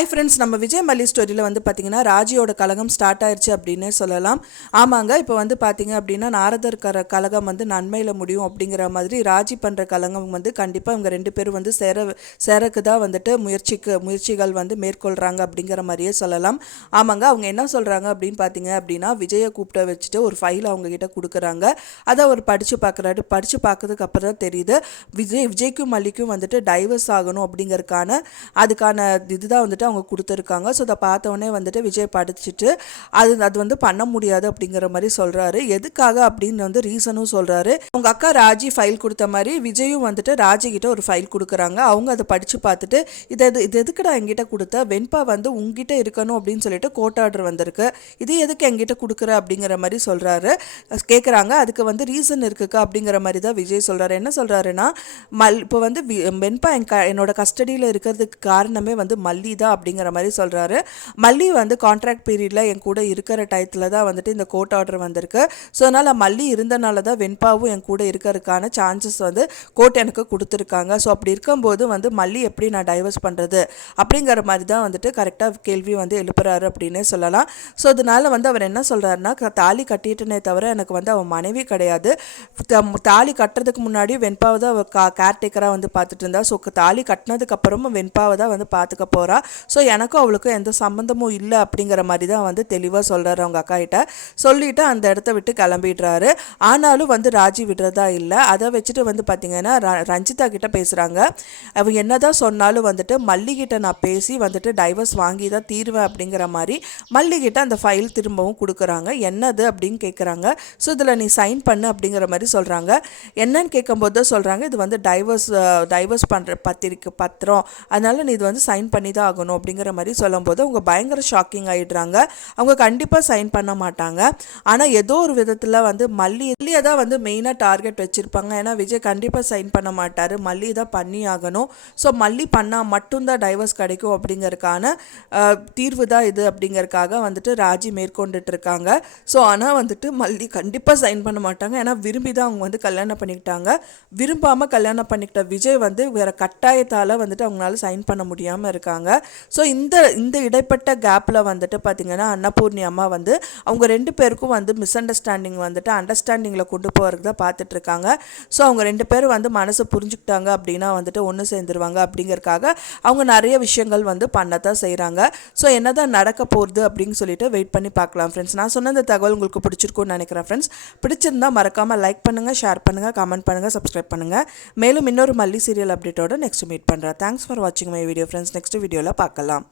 Hi friends நம்ம விஜய் மல்லி ஸ்டோரியில் வந்து பார்த்தீங்கன்னா ராஜியோட கழகம் ஸ்டார்ட் ஆயிடுச்சு அப்படின்னு சொல்லலாம். ஆமாங்க இப்போ வந்து பார்த்தீங்க அப்படின்னா நாரதர் கர கழகம் வந்து நன்மையில் முடியும் அப்படிங்கிற மாதிரி ராஜி பண்ணுற கழகம் வந்து கண்டிப்பாக இவங்க ரெண்டு பேரும் வந்து சேர சேரக்கு தான் வந்துட்டு முயற்சிக்கு முயற்சிகள் வந்து மேற்கொள்கிறாங்க அப்படிங்கிற மாதிரியே சொல்லலாம். ஆமாங்க அவங்க என்ன சொல்கிறாங்க அப்படின்னு பார்த்தீங்க அப்படின்னா விஜயை கூப்பிட்ட வச்சுட்டு ஒரு ஃபைல் அவங்கக்கிட்ட கொடுக்குறாங்க. அதை அவர் படித்து பார்க்குறாரு படித்து பார்க்கறதுக்கு அப்புறம் தான் தெரியுது விஜய் விஜய்க்கும் மல்லிக்கும் வந்துட்டு டைவர்ஸ் ஆகணும் அப்படிங்கிறதுக்கான அதுக்கான இதுதான் வந்துட்டு அவங்க கொடுத்துருக்காங்க. ஸோ அதை பார்த்தோன்னே வந்துட்டு விஜய் படிச்சுட்டு அது அது வந்து பண்ண முடியாது அப்படிங்கிற மாதிரி சொல்கிறாரு எதுக்காக அப்படின்னு வந்து ரீசனும் சொல்கிறாரு உங்கள் அக்கா ராஜி ஃபைல் கொடுத்த மாதிரி விஜயும் வந்துட்டு ராஜிக்கிட்ட ஒரு ஃபைல் கொடுக்குறாங்க. அவங்க அதை படித்து பார்த்துட்டு இது எது இது எதுக்குடா எங்கிட்ட கொடுத்த? வெண்பா வந்து உங்ககிட்ட இருக்கணும் அப்படின்னு சொல்லிட்டு கோர்ட் ஆர்டர் வந்திருக்கு. இது எதுக்கு எங்கிட்ட கொடுக்குற அப்படிங்கிற மாதிரி சொல்கிறாரு கேட்குறாங்க அதுக்கு வந்து ரீசன் இருக்குக்கா அப்படிங்கிற மாதிரி தான் விஜய் சொல்கிறாரு என்ன சொல்கிறாருன்னா மல் இப்போ வந்து வி- வெண்பா என் க என்னோட கஸ்டடியில் இருக்கிறதுக்கு காரணமே வந்து மல்லி தான் அப்படிங்கிற மாதிரி சொல்கிறாரு மல்லி வந்து கான்ட்ராக்ட் பீரியடில் என் கூட இருக்கிற டயத்தில் தான் வந்துட்டு இந்த கோர்ட் ஆர்டர் வந்திருக்கு. ஸோ அதனால் மல்லி இருந்தனால தான் வெண்பாவும் என் கூட இருக்கிறதுக்கான சான்சஸ் வந்து கோர்ட் எனக்கு கொடுத்துருக்காங்க. ஸோ அப்படி இருக்கும்போது வந்து மல்லி எப்படி நான் டைவர்ஸ் பண்ணுறது அப்படிங்கிற மாதிரி தான் வந்துட்டு கரெக்டாக கேள்வி வந்து எழுப்புறாரு அப்படின்னே சொல்லலாம். ஸோ அதனால வந்து அவர் என்ன சொல்கிறாருன்னா தாலி கட்டிட்டனே தவிர எனக்கு வந்து அவன் மனைவி கிடையாது. தாலி கட்டுறதுக்கு முன்னாடி வெண்பாவை தான் அவள் கா கேர்டேக்கராக வந்து பார்த்துட்டு இருந்தா. ஸோ தாலி கட்டினதுக்கப்புறமும் வெண்பாவை தான் வந்து பார்த்துக்க போகிறா ஸோ எனக்கும் அவளுக்கும் எந்த சம்மந்தமும் இல்லை அப்படிங்கிற மாதிரி தான் வந்து தெளிவாக சொல்கிறாரு அவங்க அக்கா கிட்ட. அந்த இடத்த விட்டு கிளம்பிடுறாரு. ஆனாலும் வந்து ராஜி விடுறதா இல்லை. அதை வச்சுட்டு வந்து பார்த்திங்கன்னா ர- ரஞ்சிதா கிட்ட பேசுகிறாங்க அவங்க என்னதான் சொன்னாலும் வந்துட்டு மல்லிகிட்ட நான் பேசி வந்துட்டு டைவர்ஸ் வாங்கி தான் தீருவேன் அப்படிங்கிற மாதிரி மல்லிகிட்ட அந்த ஃபைல் திரும்பவும் கொடுக்குறாங்க. என்னது? அப்படின்னு கேட்குறாங்க ஸோ இதில் நீ சைன் பண்ணு அப்படிங்கிற மாதிரி சொல்கிறாங்க என்னன்னு கேட்கும்போது தான் சொல்கிறாங்க இது வந்து டைவர்ஸ் டைவர்ஸ் பண்ணுற பத்திரிக்கை பத்திரம். அதனால் நீ இது வந்து சைன் பண்ணி தான் ஆகணும் அப்படிங்கிற மாதிரி சொல்லும்போது அவங்க பயங்கர ஷாக்கிங் ஆகிடுறாங்க அவங்க கண்டிப்பாக சைன் பண்ண மாட்டாங்க. ஆனால் ஏதோ ஒரு விதத்தில் வந்து மல்லி மல்லியை தான் வந்து மெயினாக டார்கெட் வச்சுருப்பாங்க. ஏன்னா விஜய் கண்டிப்பாக சைன் பண்ண மாட்டார். மல்லி தான் பண்ணி ஆகணும். ஸோ மல்லி பண்ணால் மட்டும்தான் டைவர்ஸ் கிடைக்கும் அப்படிங்கிறதுக்கான தீர்வு தான் இது அப்படிங்கிறதுக்காக வந்துட்டு ராஜி மேற்கொண்டுட்டு இருக்காங்க. ஸோ ஆனால் வந்துட்டு மல்லி கண்டிப்பாக சைன் பண்ண மாட்டாங்க. ஏன்னா விரும்பி தான் அவங்க வந்து கல்யாணம் பண்ணிக்கிட்டாங்க. விரும்பாமல் கல்யாணம் பண்ணிக்கிட்ட விஜய் வந்து வேறு கட்டாயத்தால் வந்துட்டு அவங்களால சைன் பண்ண முடியாமல் இருக்காங்க. ஸோ இந்த இந்த இடைப்பட்ட கேப்பில் வந்துட்டு பார்த்தீங்கன்னா அன்னபூர்ணி அம்மா வந்து அவங்க ரெண்டு பேருக்கும் வந்து மிஸ் அண்டர்ஸ்டாண்டிங் வந்துட்டு அண்டர்ஸ்டாண்டிங்கில் கொண்டு போகிறதுக்கு தான் பார்த்துட்ருக்காங்க ஸோ அவங்க ரெண்டு பேரும் வந்து மனசை புரிஞ்சுக்கிட்டாங்க அப்படின்னா வந்துட்டு ஒன்று சேர்ந்துருவாங்க அப்படிங்கிறக்காக அவங்க நிறைய விஷயங்கள் வந்து பண்ணத்தான் செய்கிறாங்க ஸோ என்ன தான் நடக்க போகிறது அப்படின்னு சொல்லிட்டு வெயிட் பண்ணி பார்க்கலாம் ஃப்ரெண்ட்ஸ் நான் சொன்ன இந்த தகவல் உங்களுக்கு பிடிச்சிருக்கும்னு நினைக்கிறேன் ஃப்ரெண்ட்ஸ் பிடிச்சிருந்தா மறக்காமல் லைக் பண்ணுங்கள் ஷேர் பண்ணுங்கள் கமெண்ட் பண்ணுங்கள் சப்ஸ்கிரைப் பண்ணுங்கள் மேலும் இன்னொரு மல்லி சீரியல் அப்டேட்டோட நெக்ஸ்ட் மீட் பண்ணுறேன் தேங்க்ஸ் ஃபார் வாட்சிங் மை வீடியோ ஃப்ரெண்ட்ஸ் நெக்ஸ்ட் வீடியோவில் பார்க்கலாம்.